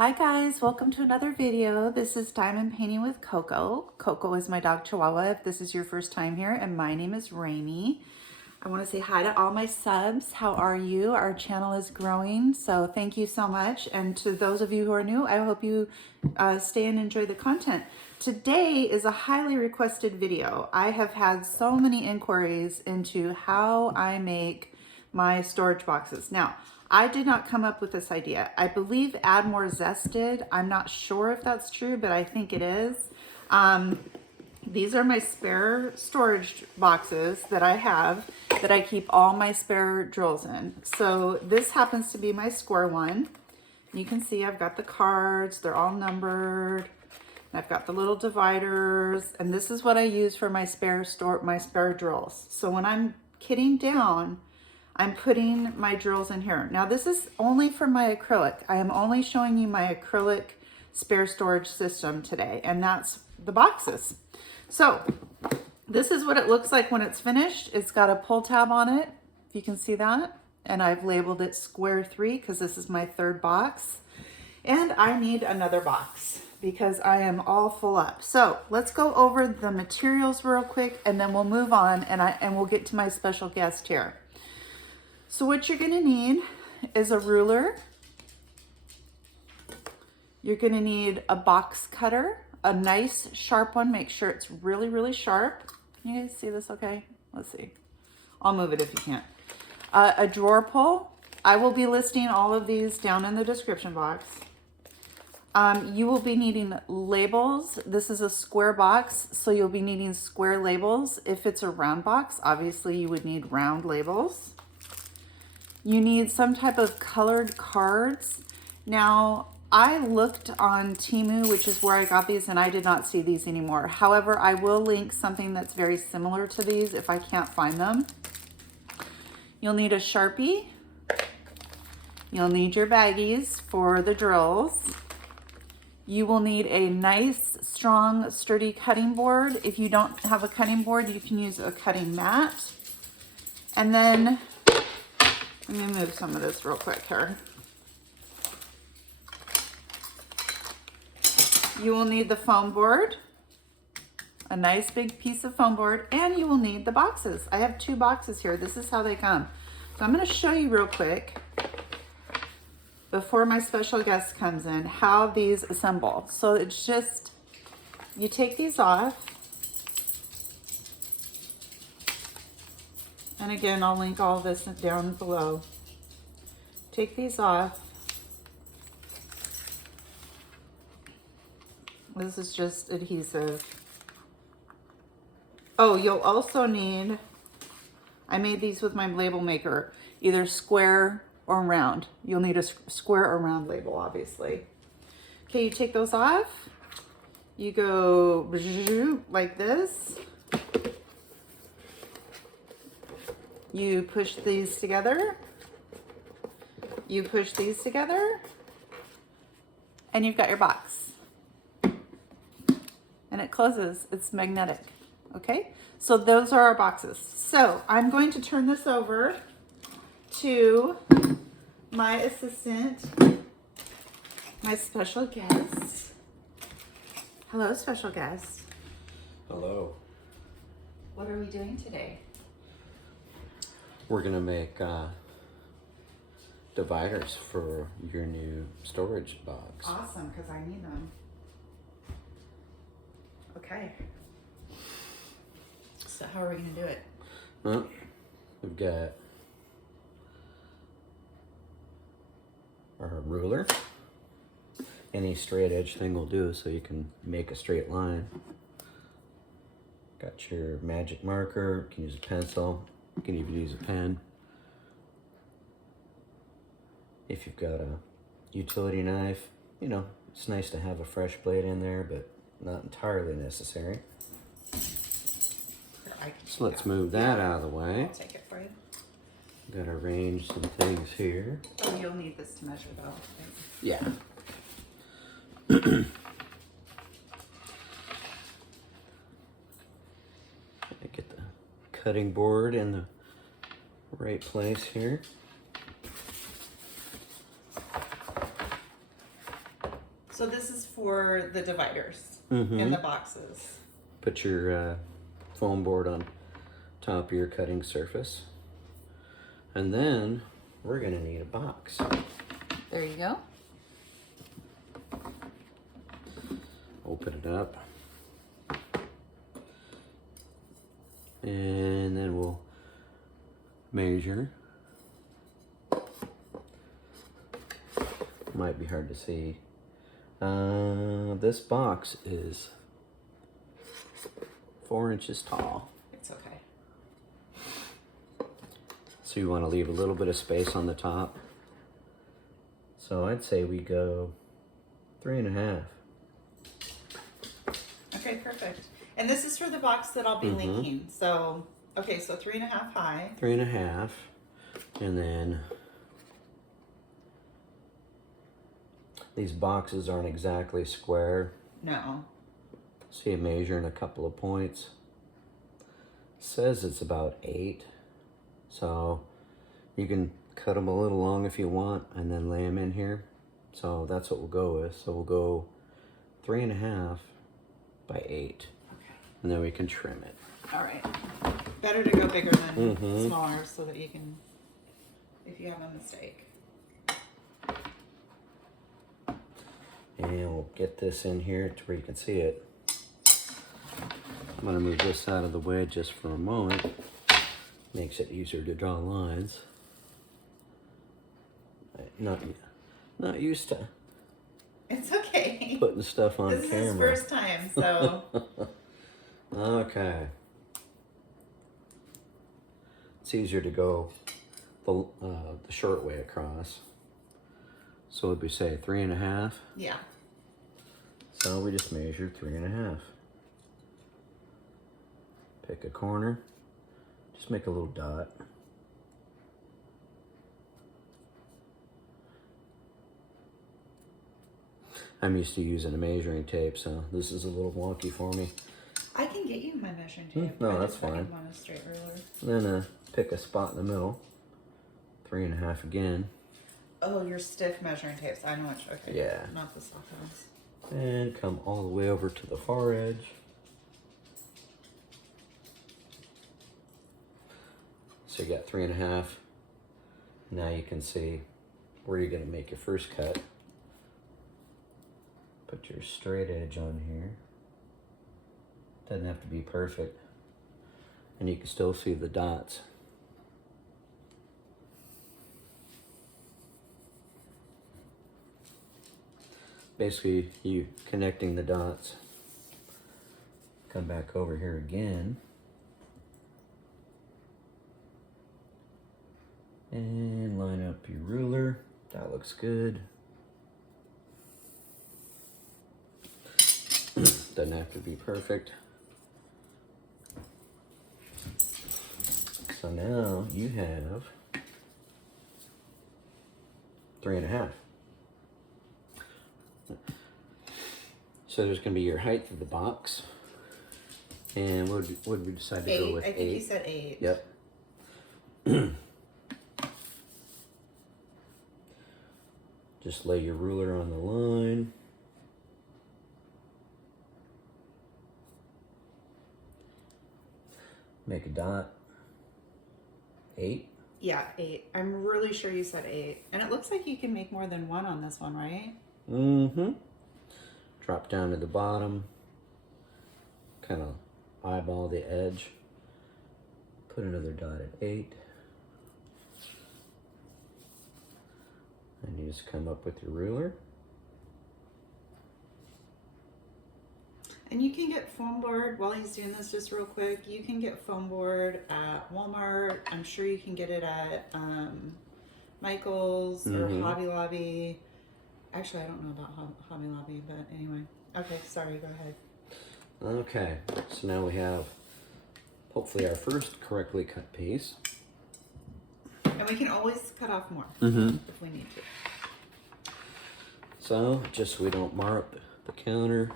Hi guys, welcome to another video. This is Diamond Painting with Coco. Coco is my dog Chihuahua if this is your first time here, and my name is Rainy. I want to say hi to all my subs. How are you? Our channel is growing, so thank you so much. And to those of you who are new, I hope you stay and enjoy the content. Today is a highly requested video. I have had so many inquiries into how I make my storage boxes. Now, I did not come up with this idea. I believe Add More Zest did. I'm not sure if that's true, but I think it is. These are my spare storage boxes that I have that I keep all my spare drills in. So this happens to be my square one. You can see I've got the cards, they're all numbered. I've got the little dividers, and this is what I use for my spare drills. So when I'm kitting down, I'm putting my drills in here. Now this is only for my acrylic. I am only showing you my acrylic spare storage system today, and that's the boxes. So this is what it looks like when it's finished. It's got a pull tab on it, if you can see that. And I've labeled it square 3 because this is my third box. And I need another box because I am all full up. So let's go over the materials real quick, and then we'll move on and we'll get to my special guest here. So what you're gonna need is a ruler. You're gonna need a box cutter, a nice sharp one. Make sure it's really, really sharp. You guys see this okay? Let's see. I'll move it if you can't. A drawer pull. I will be listing all of these down in the description box. You will be needing labels. This is a square box, so you'll be needing square labels. If it's a round box, obviously you would need round labels. You need some type of colored cards. Now, I looked on Temu, which is where I got these, and I did not see these anymore. However, I will link something that's very similar to these if I can't find them. You'll need a Sharpie. You'll need your baggies for the drills. You will need a nice, strong, sturdy cutting board. If you don't have a cutting board, you can use a cutting mat. And then let me move some of this real quick here. You will need the foam board, a nice big piece of foam board, and you will need the boxes. I have 2 boxes here. This is how they come. So I'm going to show you real quick before my special guest comes in how these assemble. So it's just, you take these off. And again, I'll link all this down below. Take these off. This is just adhesive. Oh, you'll also need, I made these with my label maker, either square or round. You'll need a square or round label, obviously. Okay, you take those off. You go like this. You push these together. You push these together. And you've got your box. And it closes. It's magnetic. Okay? So those are our boxes. So I'm going to turn this over to my assistant, my special guest. Hello, special guest. Hello. What are we doing today? We're gonna make dividers for your new storage box. Awesome, because I need them. Okay. So how are we going to do it? Well, we've got our ruler. Any straight edge thing will do, so you can make a straight line. Got your magic marker. You can use a pencil. You can even use a pen. If you've got a utility knife, you know, it's nice to have a fresh blade in there, but not entirely necessary. So let's move that out of the way. I'll take it for you. Got to arrange some things here. Oh, you'll need this to measure though. Yeah. Get the cutting board in the right place here. So this is for the dividers Mm-hmm. in the boxes. Put your foam board on top of your cutting surface. And then we're gonna need a box. There you go. Open it up. And then we'll measure. Might be hard to see. This box is 4 inches tall. It's okay. So you want to leave a little bit of space on the top. So I'd say we go 3.5. Okay, perfect. And this is for the box that I'll be linking. So, okay, so 3.5 high. 3.5. And then these boxes aren't exactly square. No. So you measure in a couple of points. Says it's about 8. So you can cut them a little long if you want and then lay them in here. So that's what we'll go with. So we'll go 3.5 by 8. Okay. And then we can trim it. All right. Better to go bigger than smaller so that you can, if you have a mistake. And we'll get this in here to where you can see it. I'm gonna move this out of the way just for a moment. Makes it easier to draw lines. Not used to It's okay. putting stuff on This is his camera. first time, so. Okay. It's easier to go the short way across. So would we say 3.5? Yeah. So we just measure 3.5. Pick a corner. Just make a little dot. I'm used to using a measuring tape, so this is a little wonky for me. I can get you my measuring tape. No, I that's just fucking fine. want a straight ruler. Then pick a spot in the middle. 3.5 again. Oh, your stiff measuring tapes. I know which. Okay. Yeah. Not the soft ones. And come all the way over to the far edge. So you got 3.5. Now you can see where you're gonna make your first cut. Put your straight edge on here. Doesn't have to be perfect. And you can still see the dots. Basically, you connecting the dots. Come back over here again. And line up your ruler. That looks good. Doesn't have to be perfect. So now you have 3.5. So there's going to be your height of the box. And what did we decide to go with? I think you said 8. Yep. Just lay your ruler on the line. Make a dot. 8. Yeah, 8. I'm really sure you said 8. And it looks like you can make more than one on this one, right? Mm-hmm. Drop down to the bottom. Kind of eyeball the edge. Put another dot at 8. And you just come up with your ruler. And you can get foam board, while he's doing this just real quick, you can get foam board at Walmart. I'm sure you can get it at Michael's or Hobby Lobby. Actually, I don't know about Hobby Lobby, but anyway. Okay, sorry, go ahead. Okay, so now we have hopefully our first correctly cut piece. And we can always cut off more if we need to. So, just so we don't mar up the counter.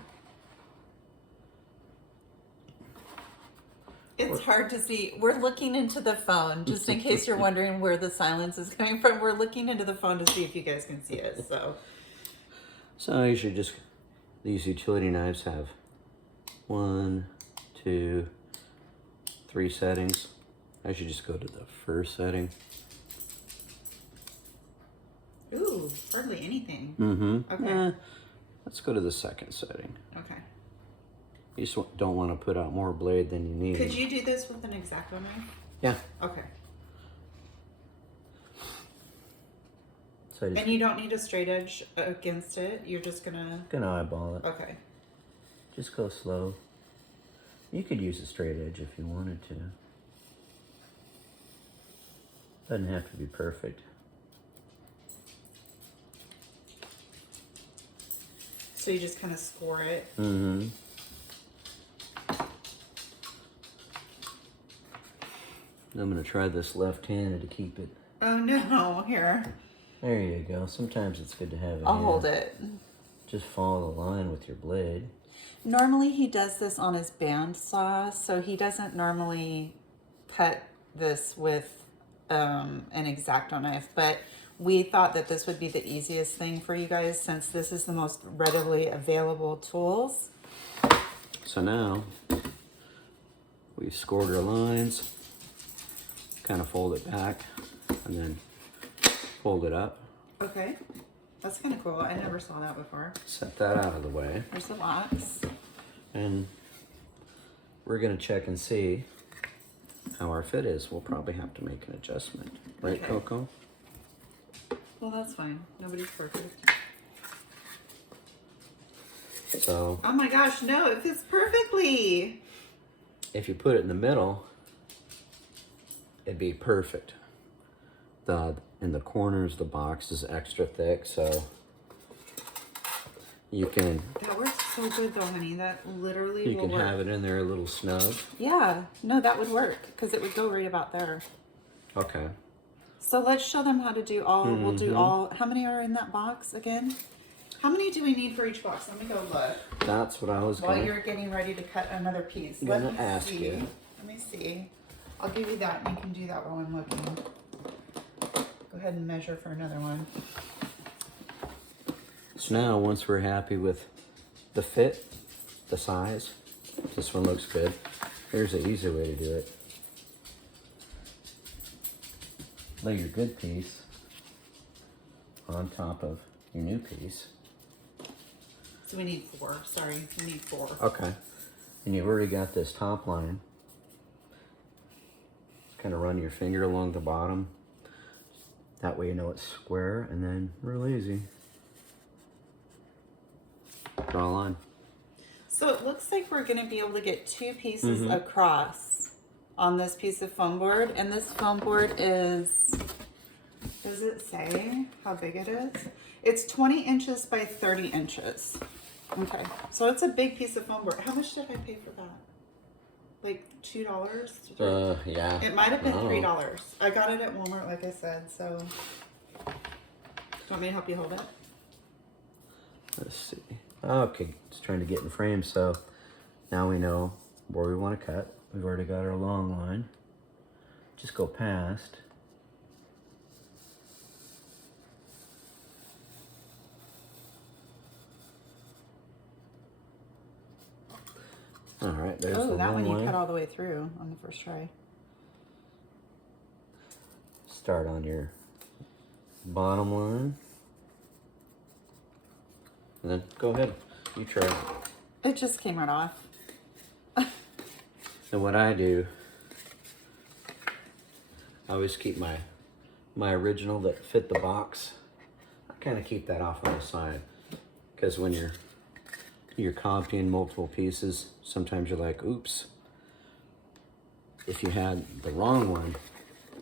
It's hard to see. We're looking into the phone, just in case you're wondering where the silence is coming from. We're looking into the phone to see if you guys can see it. So you should just, these utility knives have 1, 2, 3 settings. I should just go to the first setting. Ooh, hardly anything. Mm-hmm. Okay. Let's go to the second setting. Okay. You just don't want to put out more blade than you need. Could you do this with an X-Acto knife? Yeah. Okay. So And you don't need a straight edge against it. You're just gonna eyeball it. Okay. Just go slow. You could use a straight edge if you wanted to. Doesn't have to be perfect. So you just kind of score it. Mm-hmm. I'm gonna try this left-handed to keep it. Oh no, here. There you go. Sometimes it's good to have it. I'll hold it. Just follow the line with your blade. Normally he does this on his bandsaw, so he doesn't normally cut this with an X-Acto knife, but we thought that this would be the easiest thing for you guys since this is the most readily available tools. So now we've scored our lines, kind of fold it back and then fold it up. Okay, that's kind of cool. I never saw that before. Set that out of the way. There's the box. And we're gonna check and see how our fit is. We'll probably have to make an adjustment. Right, Okay. Coco? Well, that's fine. Nobody's perfect. So Oh my gosh, no, it fits perfectly. if you put it in the middle, it'd be perfect. In the corners, the box is extra thick, so you can That works so good though, honey. That literally you will can work. have it in there a little snug. Yeah, no, that would work because it would go right about there. Okay. So let's show them how to do all. We'll do all. How many are in that box again? How many do we need for each box? Let me go look. That's what I was While going you're getting ready to cut another piece. gonna Let me ask see. you. Let me see. I'll give you that and you can do that while I'm looking. Go ahead and measure for another one. So now, once we're happy with the fit, the size, this one looks good. Here's an easy way to do it. Lay your good piece on top of your new piece. So we need 4. Sorry, we need 4. Okay. And you've already got this top line. Just kind of run your finger along the bottom. That way you know it's square, and then real easy. Draw a line. So it looks like we're going to be able to get 2 pieces across on this piece of foam board. And this foam board is, does it say how big it is? It's 20 inches by 30 inches. Okay, so it's a big piece of foam board. How much did I pay for that? Like $2? Yeah. It might have been Oh. $3. I got it at Walmart, like I said, so. Do you want me to help you hold it? Let's see. Okay, just trying to get in frame. So now we know where we want to cut. We've already got our long line. Just go past. All right, there's the Oh, that long one you line. cut all the way through on the first try. Start on your bottom line. And then go ahead, you try it. It just came right off. And what I do, I always keep my original that fit the box. I kind of keep that off on the side, because when you're copying multiple pieces, sometimes you're like, oops. If you had the wrong one,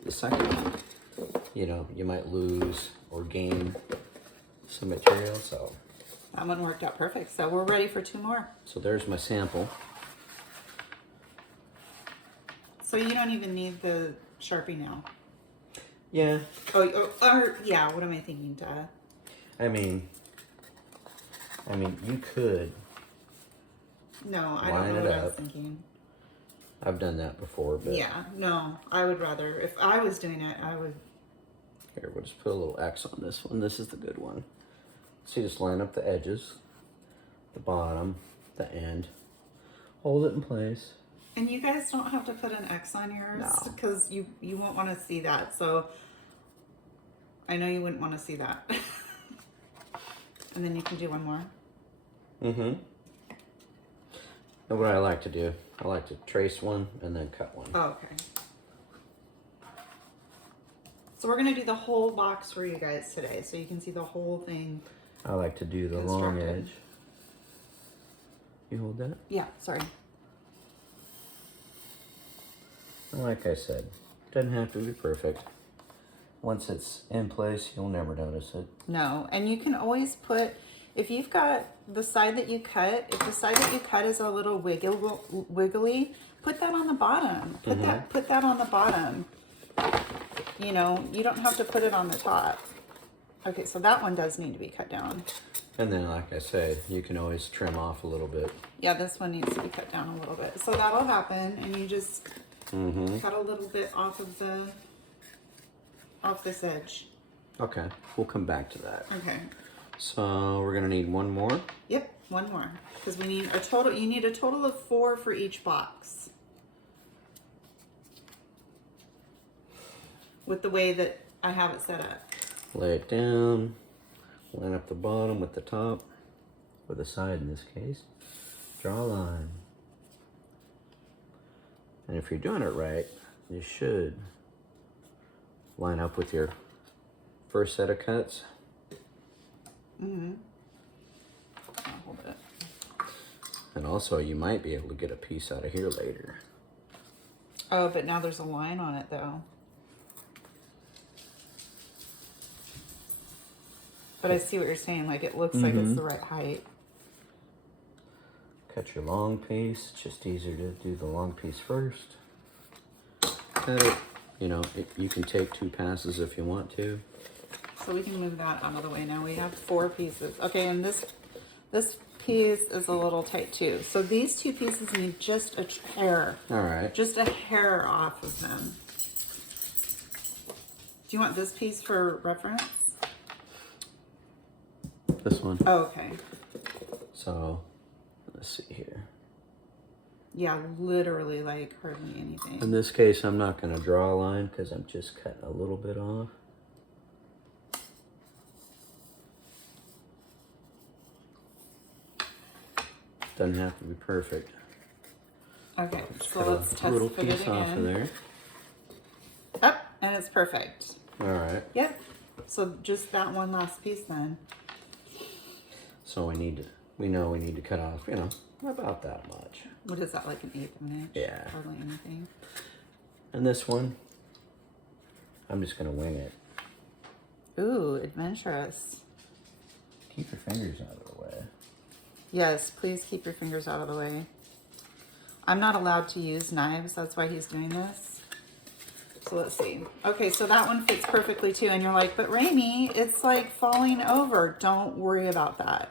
the second one, you know, you might lose or gain some material. So That one worked out perfect. So we're ready for 2 more. there's my sample. So you don't even need the Sharpie now. Yeah, Or yeah, what am I thinking, Dad? I mean, you could. No, I Line don't know it what I was up. thinking. I've done that before, but Yeah, no, I would rather, if I was doing it, I would. here, we'll just put a little X on this one. This is the good one. So you just line up the edges, the bottom, the end, hold it in place. And you guys don't have to put an X on yours No. because you won't want to see that. So I know you wouldn't want to see that. And then you can do one more. Mm-hmm. And what I like to do, I like to trace one and then cut one. Oh, okay. So we're going to do the whole box for you guys today so you can see the whole thing. I like to do the long constructed. edge. You hold that? Yeah, sorry. Like I said, doesn't have to be perfect. Once it's in place, you'll never notice it. No, and you can always put, if you've got the side that you cut, if the side that you cut is a little wiggly, put that on the bottom. Put that on the bottom. You know, you don't have to put it on the top. Okay, so that one does need to be cut down. And then, like I said, you can always trim off a little bit. Yeah, this one needs to be cut down a little bit. So that'll happen, and you just cut a little bit off of this edge. Okay, we'll come back to that. Okay. So we're gonna need one more. Yep, one more, because we need a total. You need a total of 4 for each box. With the way that I have it set up. Lay it down. Line up the bottom with the top, or the side in this case. Draw a line. And if you're doing it right, you should line up with your first set of cuts. I'll hold it. And also, you might be able to get a piece out of here later. Oh, but now there's a line on it though. But I see what you're saying. Like it looks like it's the right height. Cut your long piece. It's just easier to do the long piece first. Cut it. You know, you can take 2 passes if you want to. So we can move that out of the way now. We have 4 pieces. Okay, and this piece is a little tight too. So these 2 pieces need just a hair. All right. Just a hair off of them. Do you want this piece for reference? This one. Oh, okay. So, let's see here. Yeah, literally like hardly anything. In this case, I'm not going to draw a line because I'm just cutting a little bit off. Doesn't have to be perfect. Okay, so Cut let's a test little fit piece it off of again. there. Up, and it's perfect. All right. Yep. So just that one last piece then. So we know we need to cut off, you know, about that much. What is that, like an 1/8 of an inch? Yeah. Hardly anything. And this one, I'm just going to wing it. Ooh, adventurous. Keep your fingers out of the way. Yes, please keep your fingers out of the way. I'm not allowed to use knives. That's why he's doing this. So let's see. Okay, so that one fits perfectly too. And you're like, but Raimi, it's like falling over. Don't worry about that.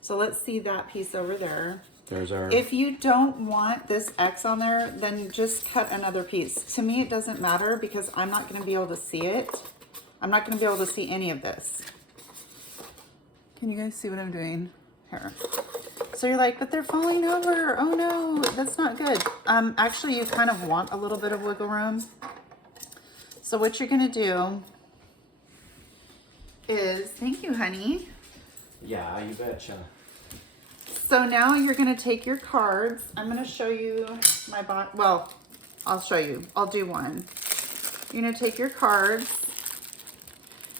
So let's see that piece over there. There's our... If you don't want this X on there, then just cut another piece. To me, it doesn't matter because I'm not going to be able to see it. I'm not going to be able to see any of this. Can you guys see what I'm doing? Here. So you're like, but they're falling over. Oh no, that's not good. Actually, you kind of want a little bit of wiggle room. So what you're going to do is, thank you, honey. Yeah, you betcha. So now you're going to take your cards. I'm going to show you my box. Well, I'll show you. I'll do one. You're going to take your cards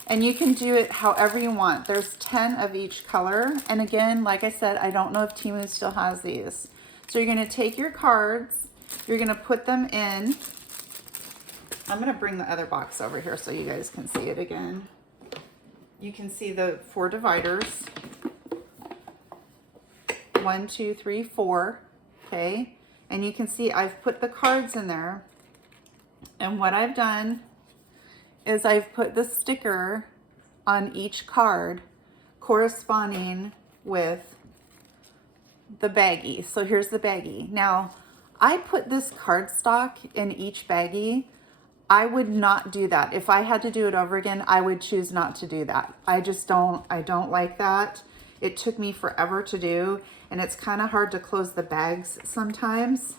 and you can do it however you want. There's 10 of each color. And again, like I said, I don't know if Temu still has these. So you're going to take your cards. You're going to put them in. I'm going to bring the other box over here so you guys can see it again. You can see the 4 dividers. 1, 2, 3, 4. Okay. And you can see I've put the cards in there. And what I've done is I've put the sticker on each card corresponding with the baggie. So here's the baggie. Now, I put this cardstock in each baggie I would not do that. If I had to do it over again, I would choose not to do that. I don't like that. It took me forever to do, and it's kind of hard to close the bags sometimes.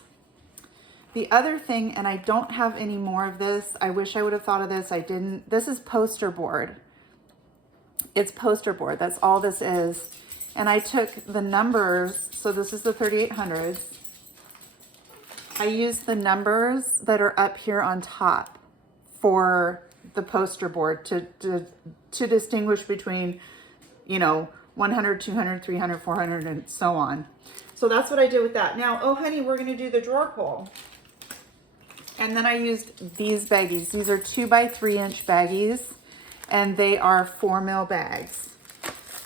The other thing, and I don't have any more of this. I wish I would have thought of this. I didn't. This is poster board. It's poster board. That's all this is. And I took the numbers. So this is the 3800s. I used the numbers that are up here on top for the poster board to distinguish between, you know, 100, 200, 300, 400, and so on. So that's what I did with that. Now, oh honey, we're going to do the drawer pull. And then I used these baggies. These are 2x3-inch baggies, and they are 4mm bags.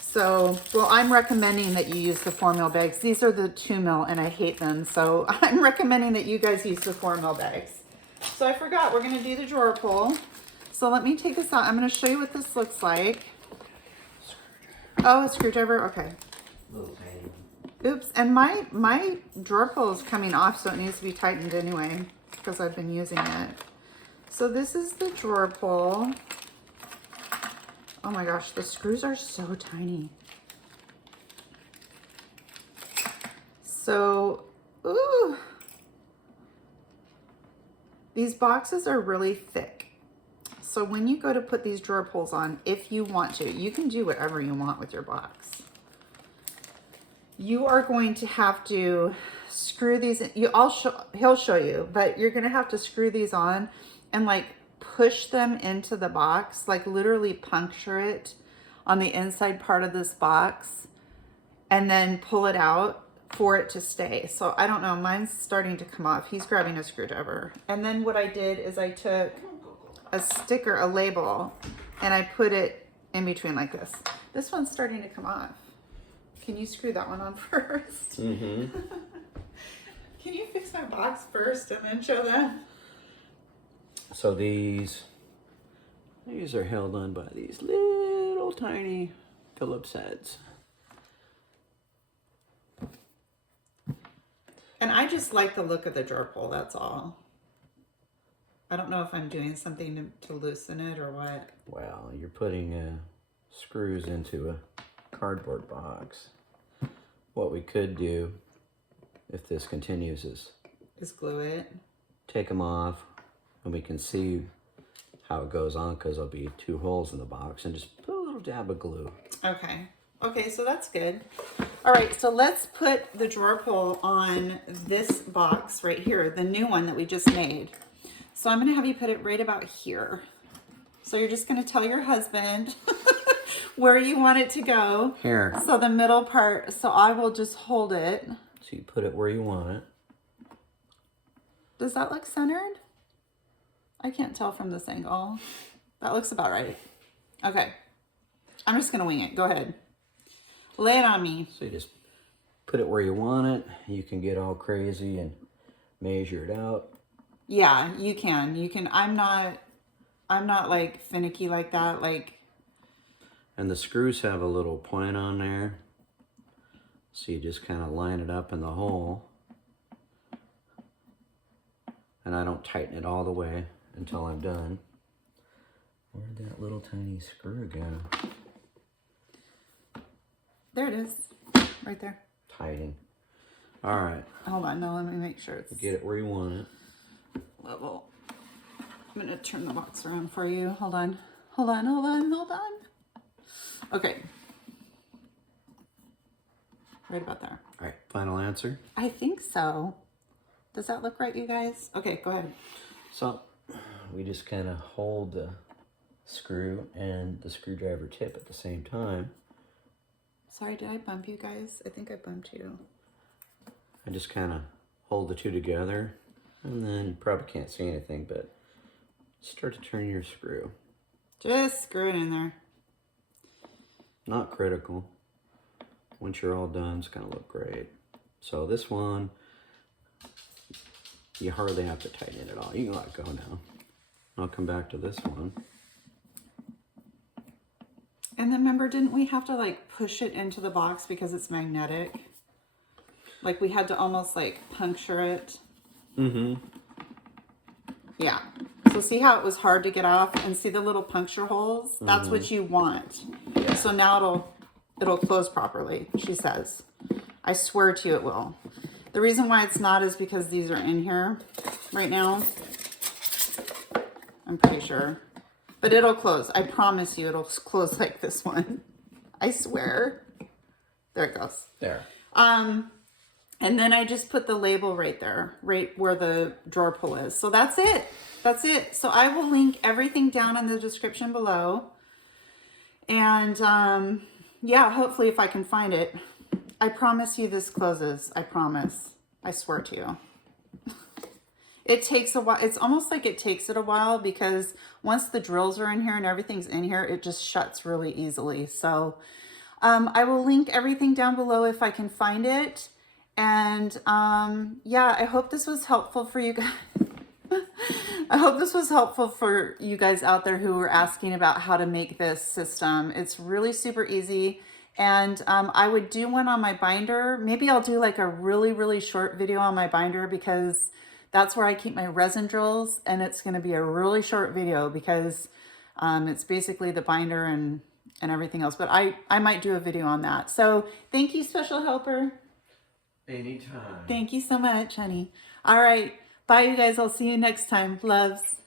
So, well, I'm recommending that you use the 4mm bags. These are the 2mm, and I hate them. So I'm recommending that you guys use the 4mm bags. So I forgot, we're going to do the drawer pull. So let me take this out. I'm going to show you what this looks like. Oh, a screwdriver? Okay. Oops, and my drawer pull is coming off, so it needs to be tightened anyway, because I've been using it. So this is the drawer pull. Oh my gosh, the screws are so tiny. So, ooh. These boxes are really thick. So when you go to put these drawer pulls on, if you want to, you can do whatever you want with your box. You are going to have to screw these in. He'll show you, but you're going to have to screw these on and like push them into the box, like literally puncture it on the inside part of this box and then pull it out for it to stay. So I don't know, mine's starting to come off. He's grabbing a screwdriver. And then what I did is I took a sticker, a label, and I put it in between like this. This one's starting to come off. Can you screw that one on first? Mm-hmm. Can you fix my box first and then show them? So these are held on by these little tiny Phillips heads. And I just like the look of the drawer pull, that's all. I don't know if I'm doing something to loosen it or what. Well, you're putting screws into a cardboard box. What we could do, if this continues, is glue it. take them off, and we can see how it goes on, because there'll be 2 holes in the box, and just put a little dab of glue. Okay. Okay, so that's good. All right, so let's put the drawer pull on this box right here, the new one that we just made. So I'm gonna have you put it right about here. So you're just gonna tell your husband where you want it to go. Here. So the middle part, so I will just hold it. So you put it where you want it. Does that look centered? I can't tell from this angle. That looks about right. Okay. I'm just gonna wing it. Go ahead. Lay it on me. So you just put it where you want it. You can get all crazy and measure it out. Yeah, you can. You can. I'm not like finicky like that. Like. And the screws have a little point on there. So you just kind of line it up in the hole. And I don't tighten it all the way until I'm done. Where'd that little tiny screw go? There it is. Right there. Tighten. All right. Hold on. No, let me make sure it's Get it where you want it. level. I'm going to turn the box around for you. Hold on. Hold on. Hold on. Hold on. Okay. Right about there. All right. Final answer. I think so. Does that look right, you guys? Okay, go ahead. So we just kind of hold the screw and the screwdriver tip at the same time. Sorry, did I bump you guys? I think I bumped you. I just kind of hold the two together, and then you probably can't see anything, but start to turn your screw. Just screw it in there. Not critical. Once you're all done, it's going to look great. So this one, you hardly have to tighten it at all. You can let it go now. I'll come back to this one. And then remember, didn't we have to like push it into the box because it's magnetic? Like we had to almost like puncture it. Mm-hmm. Yeah. So see how it was hard to get off, and see the little puncture holes? That's what you want. So now it'll close properly, she says. I swear to you it will. The reason why it's not is because these are in here right now. I'm pretty sure. But it'll close. I promise you it'll close like this one. I swear. There it goes. There. And then I just put the label right there, right where the drawer pull is. So that's it. That's it. So I will link everything down in the description below. And yeah, hopefully if I can find it. I promise you this closes. I promise. I swear to you. It takes a while. It's almost like it takes it a while because once the drills are in here and everything's in here, it just shuts really easily. So I will link everything down below if I can find it. And yeah, I hope this was helpful for you guys. I hope this was helpful for you guys out there who were asking about how to make this system. It's really super easy. And I would do one on my binder. Maybe I'll do like a really, really short video on my binder because that's where I keep my resin drills. And it's going to be a really short video because it's basically the binder and everything else. But I might do a video on that. So thank you, special helper. Anytime. Thank you so much, honey. All right. Bye, you guys. I'll see you next time. Loves.